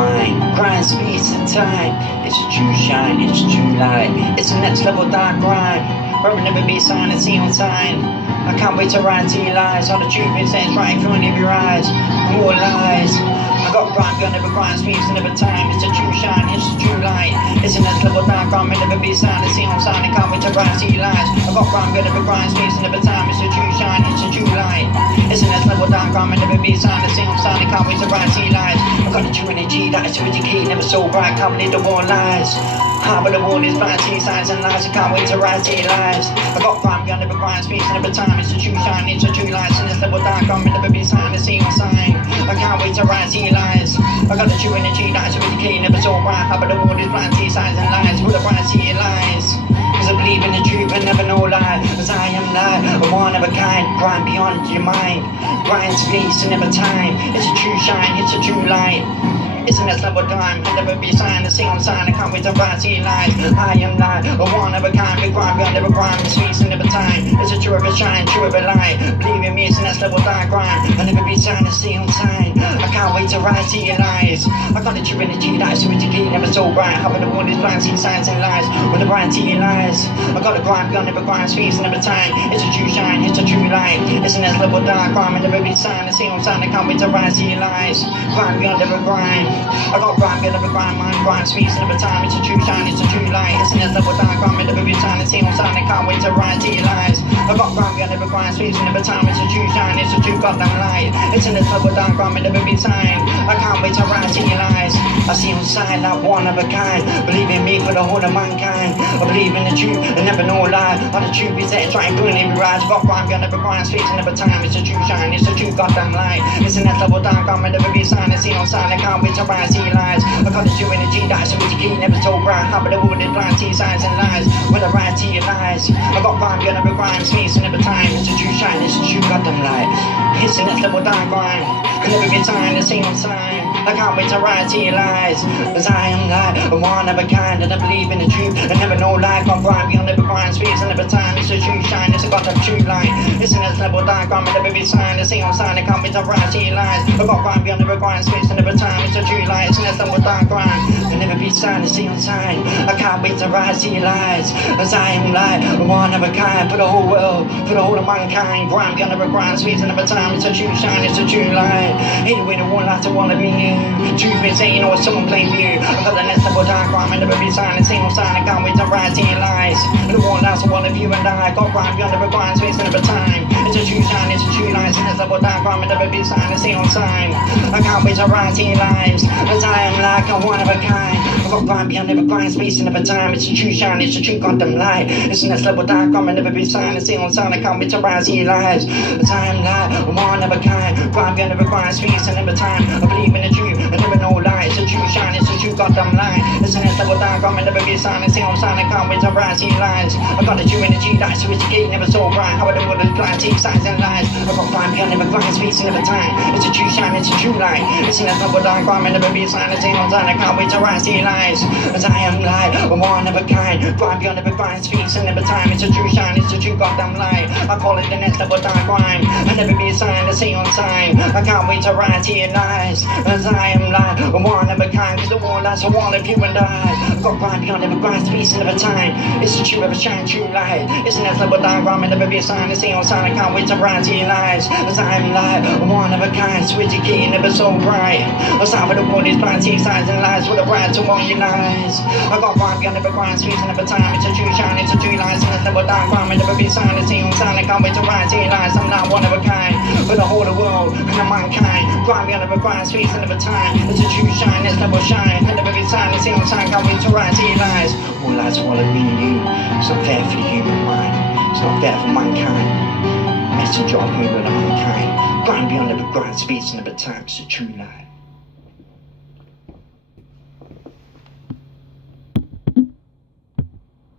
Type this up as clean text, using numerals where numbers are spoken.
mind. Grind, space and time. It's a true shine, it's a true light. It's the next level dark grime, where will never be sign and see on sign. I can't wait to write to your lies. All the truth is right in front of your eyes. More lies. I got rhyme, gun, never grind, space and never time. It's a true shine, it's a true light. It's the next level dark grime, will never be sign and see on sign. I can't wait to write to your lies. I got rhyme, gun, never grind, space and never time. It's a true shine, it's a true light. It's the next level dark grime, will never be sign and see on sign. I can't wait to write to your lies. I got the true energy, that is to educate, never so bright. Can't believe the war lies. But the world is blind to your signs and lies. I can't wait to write to your lives. I got rhyme, gun, never grind, space and never time. It's a true shine, it's a true light. And this level dark, I'm never be signed, the same sign. I can't wait to write to your lives. I got the true energy, that's to educate, never so bright. But the world is blind to your signs and lies. Put a write to your lies. Cause I believe in the truth and never no lie. Cause I am light, I'm one of a kind. Grind beyond your mind. Grind, space and never time. It's a true shine, it's a true light. It's the next level time, I'll never be signed, the same sign. I can't wait to write to your lies. I am light, a one of a kind. Big grind, I'll never grind, space and never time. It's a true of a shine, true of a light. Believe in me, it's the next level dark grind. I'll never be signed, the same sign. I can't wait to write to your lies. I got the true energy, that is to educate, never so bright. How about the world is blind, see signs and lies. When I write to your lies, I got a grind, I'll never grind, space and never time. It's a true shine, it's a true light. It's the next level dark grind, I'll never be signed, the same sign. I can't wait to write to your lies. Grind, I'll never grind. I got rhyme, get up a grind, mind, grind, space, and never time. It's a true shine, it's a true light. It's the next level dark grime, I'll never be signed, the same sign. I can't wait to write to your lies. I got rhyme, get up a grind, space, and never time. It's a true shine, it's a true goddamn light. It's the next level dark grime, I'll never be signed. I can't wait to write to your lies. I see on sign like one of a kind. Believe in me for the whole of mankind. I believe in the truth and never no lie. All the truth is there, try and put it in your eyes. I got rhyme, get up a grind, space, and never time. It's a true shine, it's a true goddamn light. It's the next level dark grime, I'll never be signed, the same sign. I can't wait to write to your lies. I got the true energy, that's what you keep, never so bright. How about the world is blind to your signs and lies. When I write to your lies, I got rhyme, get never grind, space and never time. It's a true shine, it's a true goddamn light. It's the next level dark grime, I'll never be signed, the same sign. I can't wait to write to your lies. Cause I am light, I'm one of a kind. And I believe in the truth, I never know lie. Got rhyme, I'll never grind, space and never time. It's a true shine, it's a goddamn true light. It's the next level dark grime, I'll never be signed, the same sign. I can't wait to write to your lies. I got rhyme, I'll never grind, space and never time. It's a true light, it's the next level dark grime. I'll never be signed, the same sign. I can't wait to write to your lies. Cause I am light, I'm one of a kind. For the whole world, for the whole of mankind. Grime, I'll never grind, space and never time. It's a true shine, it's a true light. Anyway, the one light to one of me new. Truth been saying, or someone blame you. I got the next level dark grime, I'll never be signed, the same sign. I can't wait to write to your lies. And the one last one of you and I. Got rhyme, I'll never grind, space and never time. It's a true shine, it's a true light. The next level dark grime, I'll never be signed, the same sign. I can't wait to write to your lives. Cause I am like a one of a kind. I got rhyme, I'll never grind, space and never time. It's a true shine, it's a true goddamn light. It's the next level dark grime, I'll never be signed, the same sign. I can't wait to write to your lives. Cause I am like a one of a kind. Rhyme, I'll never grind, space and never time. I believe in the truth, I never know lie. It's a true shine, it's a true goddamn light. It's the next level dark grime, I'll never be signed, the same sign. I can't wait to write to your lies. I got the true energy, that's to educate, never so bright. How about the world is blind to your signs and lies. I got rhyme, I'll never grind, space and never time. It's a true shine, it's a true light. It's the next level dark grime, I'll never be signed, the same sign. I can't wait to write to your lies. Cause I am light, I'm one of a kind. Grime, I'll never grind, space and never time. It's a true shine, it's a true goddamn light. I call it the next level dark grime. I'll never be signed, the same sign. I can't wait to write to your lies. Cause I am light, I'm one of a kind. Cause the world has a wall of you and I. Got rhyme, I'll never grind, space and never time. It's the true of a shine, true light. It's the next level dark grime, I'll never be signed, the same sign. I can't wait to write to your lies. Cause I am light, I'm one of a kind. Switch your key, never so bright. A sign for the world is blind to your signs and lies. With a right to all your lies. I got rhyme, I'll never grind, space and never time. It's a true shine, it's a true light. It's the next level dark grime, I'll never be signed, the same sign. I can't wait to write to your lies. I'm not one of a kind. For the whole of the world and the mankind. Grime, I'll never grind, space and never time. It's a true shine, it's never shine. I'll never be signed, the same sign. Can't wait to write to your lies. All lies are all of me and you. It's not fair for the human mind. It's not fair for mankind. Messenger of human and mankind. Grind beyond never grind, space and never time. It's a true lie.